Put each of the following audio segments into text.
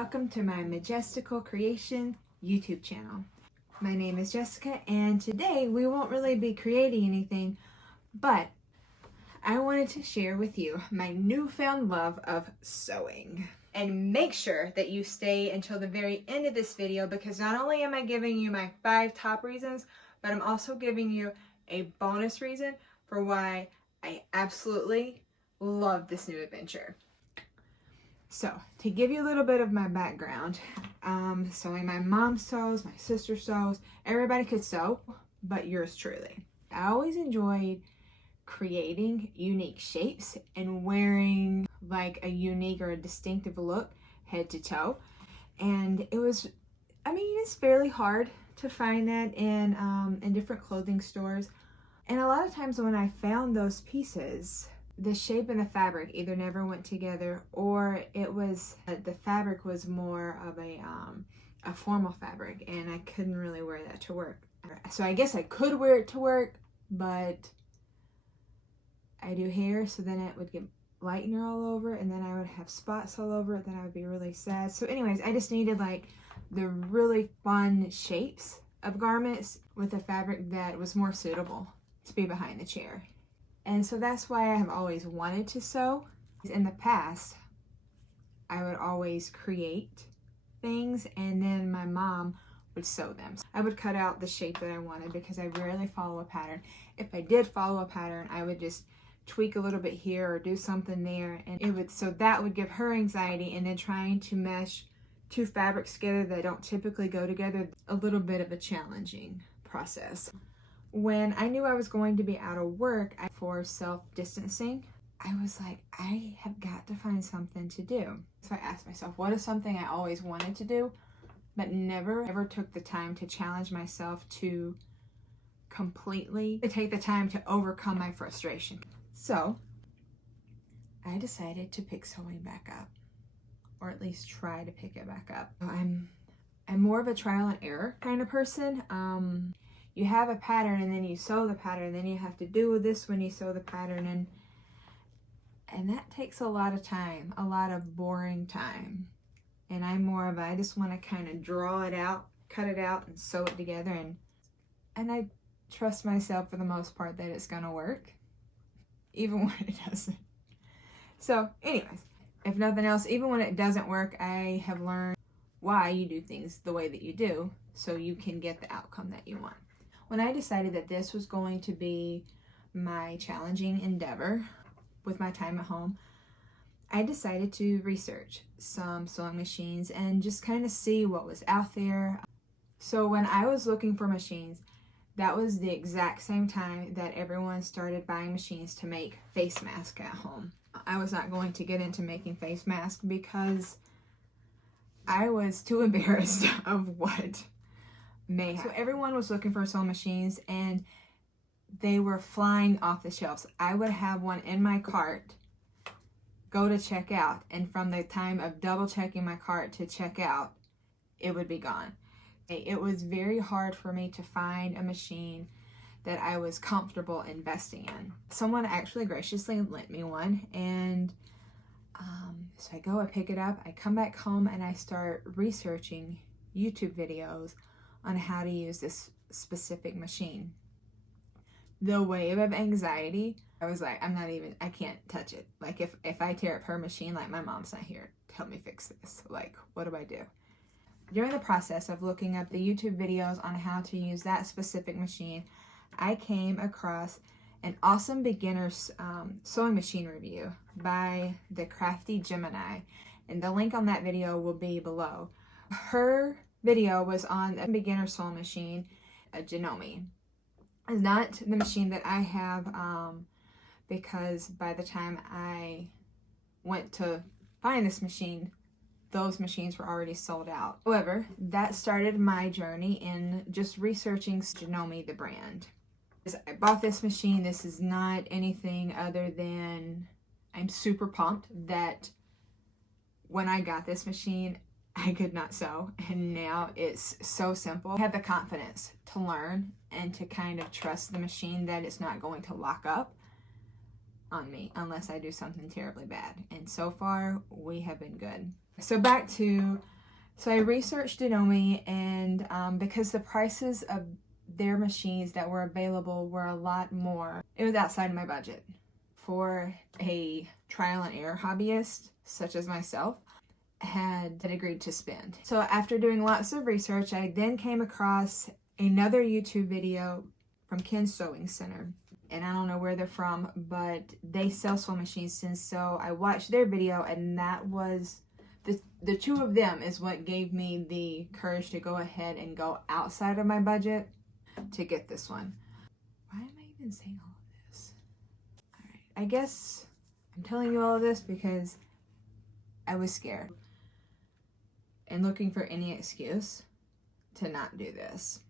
welcome to my Majestical Creation YouTube channel. My name is Jessica, and today we won't really be creating anything, but I wanted to share with you my newfound love of sewing. And make sure that you stay until the very end of this video, because not only am I giving you my 5 top reasons, but I'm also giving you a bonus reason for why I absolutely love this new adventure. So, to give you a little bit of my background, sewing, my mom sews, my sister sews, everybody could sew, but yours truly. I always enjoyed creating unique shapes and wearing like a unique or a distinctive look head to toe. And it was, it's fairly hard to find that in different clothing stores. And a lot of times when I found those pieces, the shape and the fabric either never went together, or it was the fabric was more of a formal fabric, and I couldn't really wear that to work. So I guess I could wear it to work, but I do hair, so then it would get lightener all over, and then I would have spots all over it, then I would be really sad. So anyways, I just needed like the really fun shapes of garments with a fabric that was more suitable to be behind the chair. And so that's why I have always wanted to sew. In the past, I would always create things and then my mom would sew them. I would cut out the shape that I wanted because I rarely follow a pattern. If I did follow a pattern, I would just tweak a little bit here or do something there, and so that would give her anxiety. And then trying to mesh 2 fabrics together that don't typically go together, a little bit of a challenging process. When I knew I was going to be out of work for self-distancing, I was like, I have got to find something to do. So I asked myself, what is something I always wanted to do, but never ever took the time to challenge myself to completely take the time to overcome my frustration. So I decided to pick sewing back up, or at least try to pick it back up. I'm more of a trial and error kind of person. You have a pattern and then you sew the pattern, and then you have to do this when you sew the pattern, and that takes a lot of time, a lot of boring time. And I'm more of I just want to kind of draw it out, cut it out, and sew it together, and I trust myself for the most part that it's gonna work, even when it doesn't. So anyways, if nothing else, even when it doesn't work, I have learned why you do things the way that you do so you can get the outcome that you want. When I decided that this was going to be my challenging endeavor with my time at home, I decided to research some sewing machines and just kind of see what was out there. So when I was looking for machines, that was the exact same time that everyone started buying machines to make face masks at home. I was not going to get into making face masks because I was too embarrassed of what may happen. So everyone was looking for sewing machines and they were flying off the shelves. I would have one in my cart, go to check out, and from the time of double checking my cart to check out, it would be gone. It was very hard for me to find a machine that I was comfortable investing in. Someone actually graciously lent me one, and so I go, I pick it up, I come back home, and I start researching YouTube videos on how to use this specific machine. The wave of anxiety, I was like, I can't touch it. Like if I tear up her machine, like my mom's not here to help me fix this. Like, what do I do? During the process of looking up the YouTube videos on how to use that specific machine, I came across an awesome beginner's sewing machine review by the crafty Gemini, and the link on that video will be below. Her video was on a beginner sewing machine, a Janome. It's not the machine that I have, because by the time I went to find this machine, those machines were already sold out. However, that started my journey in just researching Janome, the brand. I bought this machine. This is not anything other than I'm super pumped that when I got this machine, I could not sew, and now it's so simple. I have the confidence to learn and to kind of trust the machine that it's not going to lock up on me unless I do something terribly bad. And so far, we have been good. So I researched Janome, and because the prices of their machines that were available were a lot more, it was outside of my budget. For a trial and error hobbyist, such as myself, had agreed to spend. So after doing lots of research, I then came across another YouTube video from Ken's Sewing Center. And I don't know where they're from, but they sell sewing machines. And so I watched their video, and that was the two of them is what gave me the courage to go ahead and go outside of my budget to get this one. Why am I even saying all of this? All right, I guess I'm telling you all of this because I was scared and looking for any excuse to not do this.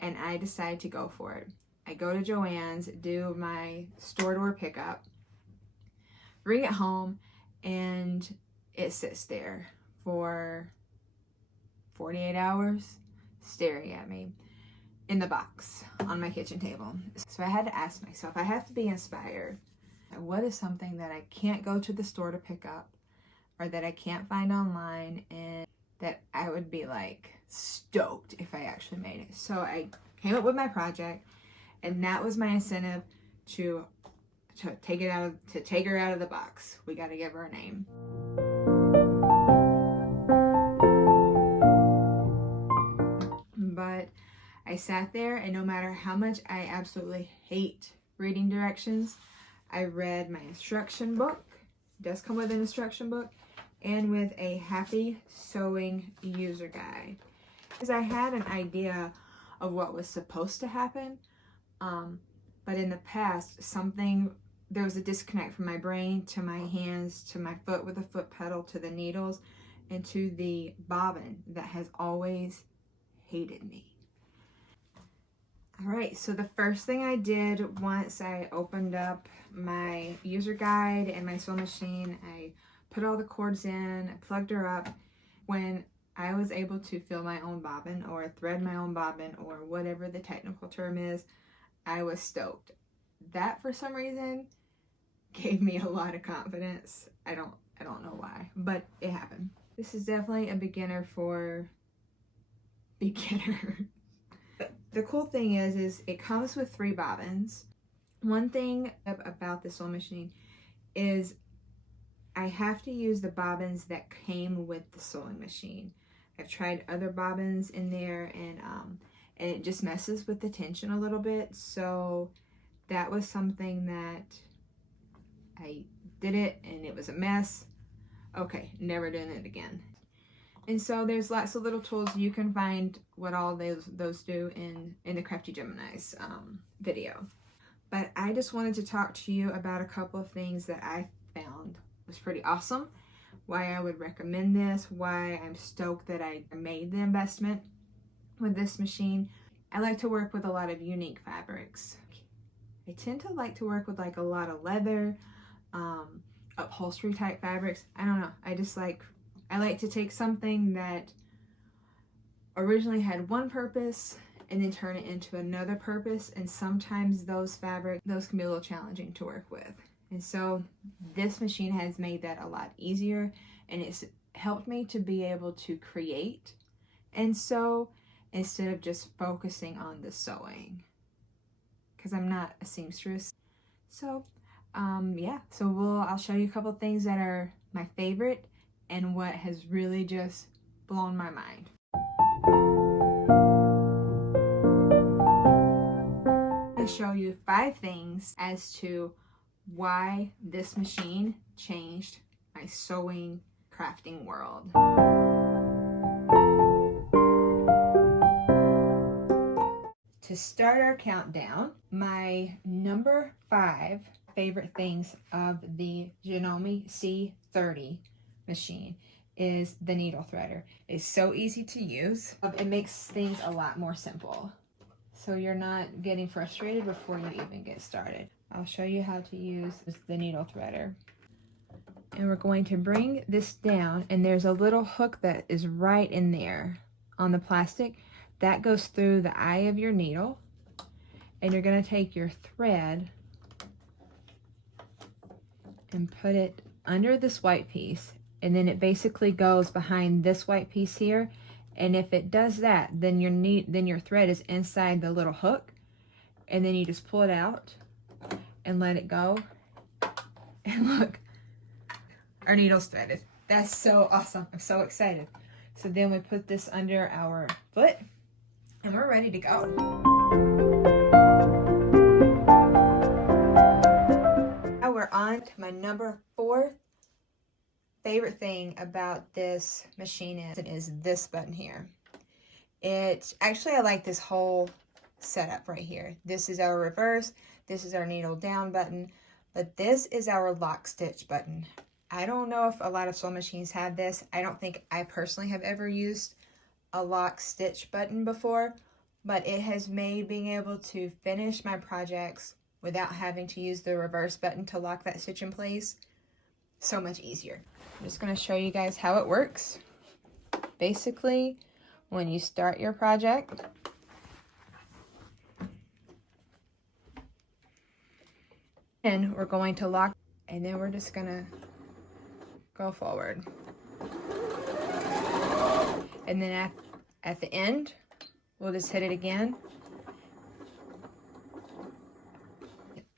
And I decided to go for it. I go to Joann's, do my store door pickup, bring it home, and it sits there for 48 hours staring at me in the box on my kitchen table. So I had to ask myself, I have to be inspired. What is something that I can't go to the store to pick up, or that I can't find online, and that I would be like stoked if I actually made it? So I came up with my project, and that was my incentive to take her out of the box. We got to give her a name. But I sat there, and no matter how much I absolutely hate reading directions, I read my instruction book. It does come with an instruction book, and with a Happy Sewing user guide. Because I had an idea of what was supposed to happen, but in the past, there was a disconnect from my brain to my hands to my foot with a foot pedal to the needles and to the bobbin that has always hated me. All right, so the first thing I did once I opened up my user guide and my sewing machine, I put all the cords in, I plugged her up. When I was able to fill my own bobbin or thread my own bobbin or whatever the technical term is, I was stoked. That, for some reason, gave me a lot of confidence. I don't know why, but it happened. This is definitely a beginner for beginners. The cool thing is it comes with 3 bobbins. One thing about the sewing machine is I have to use the bobbins that came with the sewing machine. I've tried other bobbins in there, and it just messes with the tension a little bit. So that was something that I did it, and it was a mess. Okay, never doing it again. And so there's lots of little tools. You can find what all those do in the Crafty Gemini's video. But I just wanted to talk to you about a couple of things that I found was pretty awesome, why I would recommend this, why I'm stoked that I made the investment with this machine. I like to work with a lot of unique fabrics. I tend to like to work with like a lot of leather, upholstery type fabrics. I don't know, I like to take something that originally had one purpose and then turn it into another purpose, and sometimes those fabrics can be a little challenging to work with. And so this machine has made that a lot easier, and it's helped me to be able to create and sew instead of just focusing on the sewing, because I'm not a seamstress. So yeah, so I'll show you a couple things that are my favorite and what has really just blown my mind. I'm going to show you 5 things as to why this machine changed my sewing crafting world. To start our countdown, my number 5 favorite things of the Janome C30 machine is the needle threader. It's so easy to use. It makes things a lot more simple, so you're not getting frustrated before you even get started. I'll show you how to use the needle threader. And we're going to bring this down, and there's a little hook that is right in there on the plastic that goes through the eye of your needle, and you're going to take your thread and put it under this white piece, and then it basically goes behind this white piece here. And if it does that, then your thread is inside the little hook, and then you just pull it out and let it go. And look, our needle's threaded. That's so awesome. I'm so excited. So then we put this under our foot and we're ready to go. Now we're on to my number 4 favorite thing about this machine is this button here. I like this whole setup right here. This is our reverse, this is our needle down button, but this is our lock stitch button. I don't know if a lot of sewing machines have this. I don't think I personally have ever used a lock stitch button before, but it has made being able to finish my projects without having to use the reverse button to lock that stitch in place so much easier. I'm just going to show you guys how it works. Basically, when you start your project, and we're going to lock, and then we're just going to go forward. And then at the end, we'll just hit it again.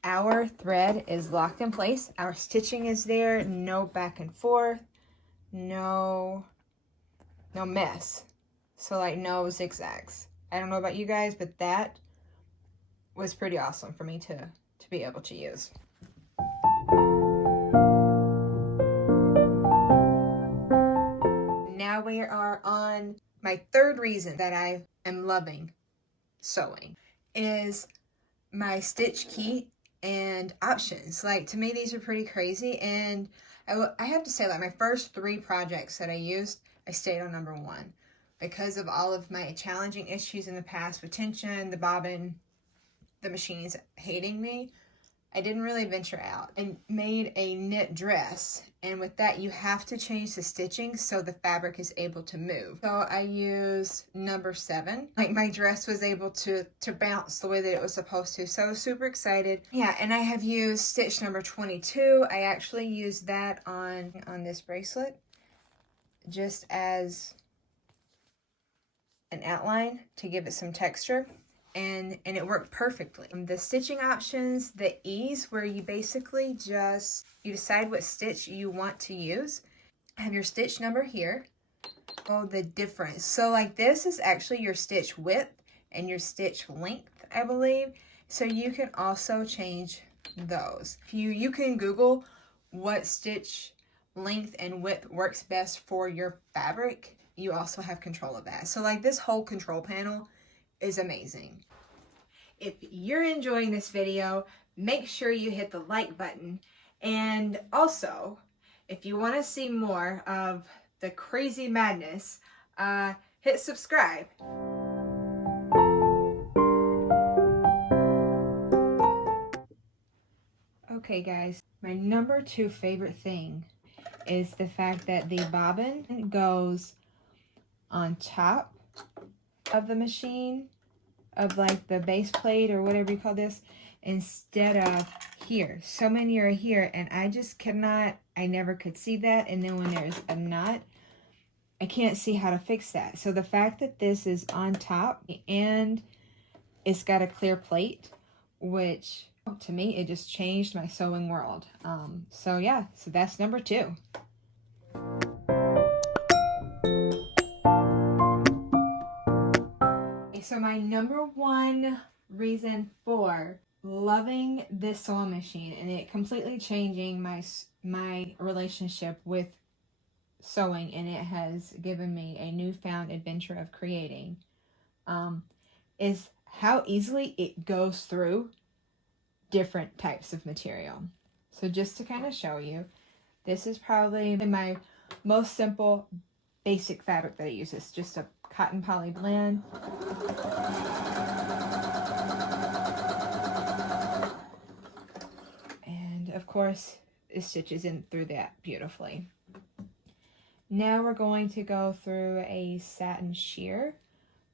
Our thread is locked in place. Our stitching is there. No back and forth. No mess. So like no zigzags. I don't know about you guys, but that was pretty awesome for me to be able to use. Now we are on my 3rd reason that I am loving sewing is my stitch key and options. Like, to me, these are pretty crazy, and I have to say, like, my first 3 projects that I used, I stayed on number 1 because of all of my challenging issues in the past with tension, the bobbin, the machines hating me. I didn't really venture out and made a knit dress, and with that you have to change the stitching so the fabric is able to move. So I use number 7. Like, my dress was able to bounce the way that it was supposed to, so I was super excited. Yeah, and I have used stitch number 22. I actually used that on this bracelet just as an outline to give it some texture. And it worked perfectly. The stitching options, the ease, where you basically you decide what stitch you want to use. Have your stitch number here. Oh, the difference. So like this is actually your stitch width and your stitch length, I believe. So you can also change those. You can Google what stitch length and width works best for your fabric. You also have control of that. So like this whole control panel is amazing. If you're enjoying this video, make sure you hit the like button. And also, if you want to see more of the crazy madness, hit subscribe. Okay guys, my number 2 favorite thing is the fact that the bobbin goes on top of the machine, of like the base plate or whatever you call this, instead of here. So many are here, and I just cannot, I never could see that. And then when there's a knot, I can't see how to fix that. So the fact that this is on top and it's got a clear plate, which to me, it just changed my sewing world. So yeah, so that's number 2. So my number 1 reason for loving this sewing machine and it completely changing my relationship with sewing, and it has given me a newfound adventure of creating, is how easily it goes through different types of material. So just to kind of show you, this is probably my most simple basic fabric that I use. It's just a cotton poly blend. And of course, it stitches in through that beautifully. Now we're going to go through a satin sheer,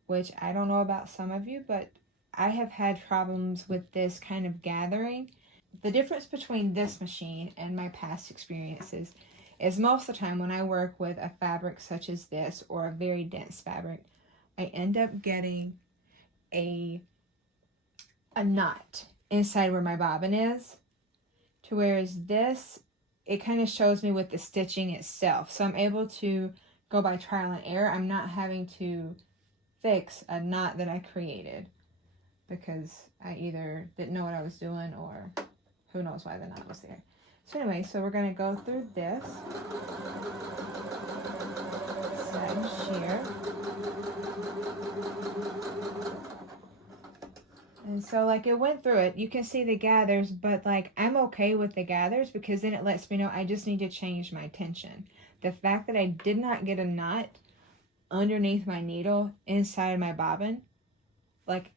which I don't know about some of you, but I have had problems with this kind of gathering. the difference between this machine and my past experiences is most of the time when I work with a fabric such as this or a very dense fabric, I end up getting a knot inside where my bobbin is, to whereas this, it kind of shows me with the stitching itself. So I'm able to go by trial and error. I'm not having to fix a knot that I created because I either didn't know what I was doing or who knows why the knot was there. So anyway, so we're going to go through this side shear. And so like it went through it, you can see the gathers, but like I'm okay with the gathers because then it lets me know I just need to change my tension. The fact that I did not get a knot underneath my needle inside my bobbin, like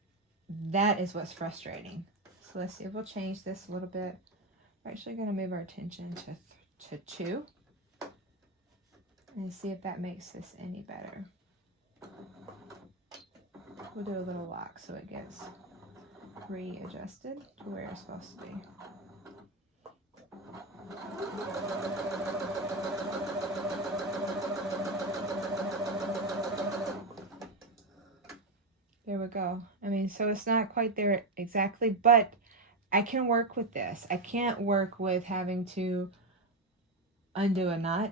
that is what's frustrating. So let's see if we'll change this a little bit. We're actually going to move our tension to 2 and see if that makes this any better. We'll do a little lock so it gets readjusted to where it's supposed to be. There we go. I mean, so it's not quite there exactly, but I can work with this. I can't work with having to undo a knot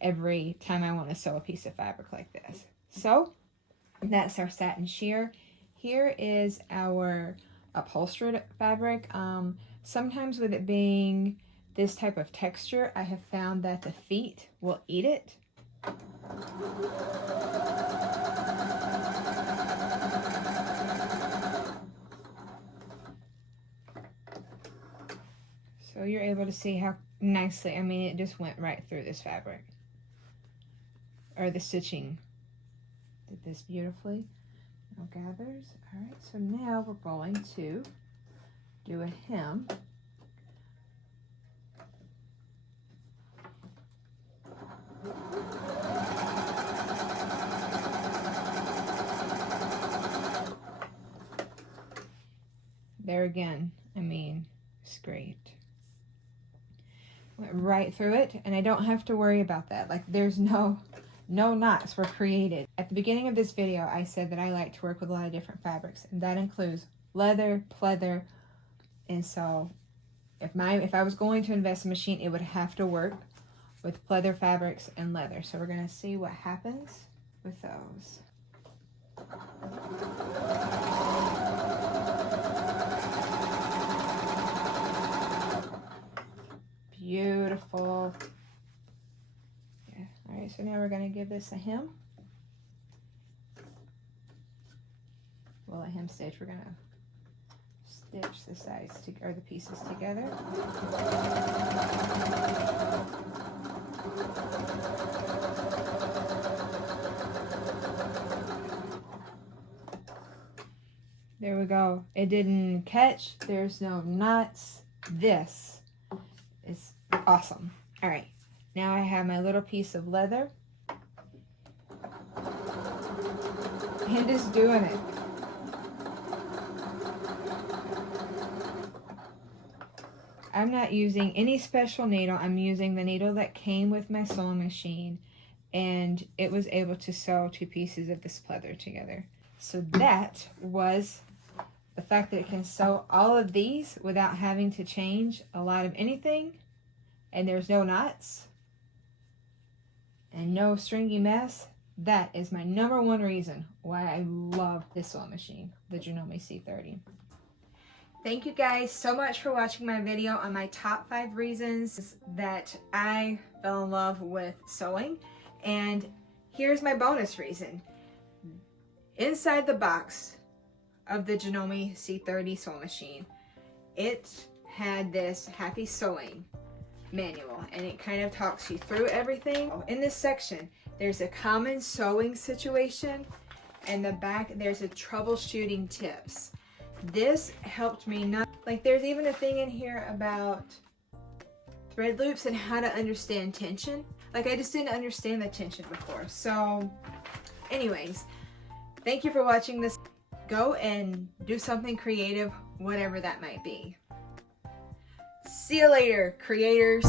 every time I want to sew a piece of fabric like this. So that's our satin sheer. Here is our upholstered fabric. Sometimes with it being this type of texture, I have found that the feet will eat it. So you're able to see how nicely, I mean, it just went right through this fabric. Or the stitching did this beautifully. No gathers. All right, so now we're going to do a hem. There again, I mean, it's great. Went right through it, and I don't have to worry about that. Like, there's no knots were created. At the beginning of this video, I said that I like to work with a lot of different fabrics, and that includes leather, pleather, and so if I was going to invest in a machine, it would have to work with pleather fabrics and leather. So we're going to see what happens with those. Beautiful. Yeah. All right, so now we're going to give this a hem. Well, a hem stitch, we're going to stitch the sides or the pieces together. There we go. It didn't catch. There's no knots. This is awesome. All right. Now I have my little piece of leather. And just doing it. I'm not using any special needle. I'm using the needle that came with my sewing machine, and it was able to sew 2 pieces of this pleather together. So that was the fact that it can sew all of these without having to change a lot of anything, and there's no knots and no stringy mess. That is my #1 reason why I love this sewing machine, the Janome C30. Thank you guys so much for watching my video on my top 5 reasons that I fell in love with sewing. And here's my bonus reason. Inside the box of the Janome C30 sewing machine, it had this happy sewing manual, and it kind of talks you through everything. In this section, there's a common sewing situation, and the back there's a troubleshooting tips. This helped me not, like there's even a thing in here about thread loops and how to understand tension. Like I just didn't understand the tension before. So anyways, thank you for watching this. Go and do something creative, whatever that might be. See you later, creators.